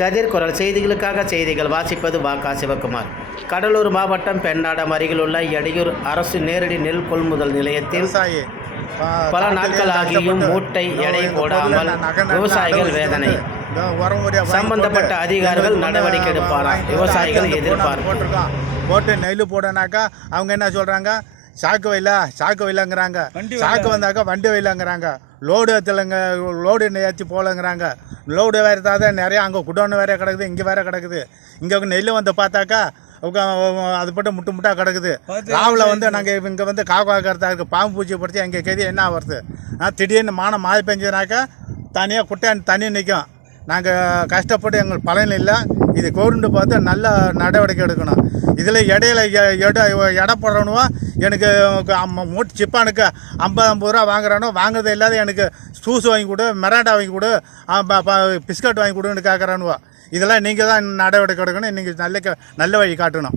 கதிர்குரல் செய்திகளுக்காக செய்திகள் வாசிப்பது வாக்கா சிவகுமார் கடலூர் மாவட்டம் பெண்ணாடம் அருகில் உள்ள எடையூர் அரசு நேரடி நெல் கொள்முதல் நிலையத்தில் பல நாட்கள் ஆகியும் மூட்டை எடை போடாமல் விவசாயிகள் வேதனை. சம்பந்தப்பட்ட போட்டு, அதிகாரிகள் நடவடிக்கை ஒண்ணு எடுப்பாரா? வாங்கி வந்து விவசாயிகள் எதிர்பார்ப்பு. போட்டு நெல் போடனாக்கா அவங்க என்ன சொல்றாங்க சாக்கு வைல சாக்கு வைலங்கிறாங்க சாக்கு வந்தாக்கா வண்டி வைலங்கிறாங்க லோடு ஏற்றலைங்க லோடு ஏற்றி போகலங்கிறாங்க லோடு வேறு தான் நிறையா அங்கே குடோன்னு வேற கிடக்குது இங்கே வேற கிடக்குது. இங்கே நெல் வந்து பார்த்தாக்கா அது போட்டு முட்டு முட்டா கிடக்குது. ராவில் வந்து நாங்கள் இங்கே வந்து காக்கா கருத்தா இருக்குது பாம்பு பூச்சி படுத்தி எங்கள் கதி என்ன வருது ஆ, திடீர்னு மானம் மழை பெஞ்சதுனாக்கா தனியாக குட்டையான் தண்ணி நிற்கும் நாங்கள் கஷ்டப்பட்டு எங்களுக்கு பலன் இல்லை. இது கவர்மெண்ட் பார்த்து நல்ல நடவடிக்கை எடுக்கணும். இதில் இடையில எ- எடை எடை போடுறவனுவோ எனக்கு மூட்டு சிப்பானுக்கு ஐம்பது ஐம்பது ரூபா வாங்குறானோ வாங்குறது இல்லாத எனக்கு ஜூஸ் வாங்கி கொடு மெராண்டா வாங்கி கொடு ப- பிஸ்கட் வாங்கி கொடுன்னு கேட்குறானுவோ இதெல்லாம் நீங்கள் தான் நடவடிக்கை எடுக்கணும் நீங்கள் நல்ல நல்ல வழி காட்டணும்.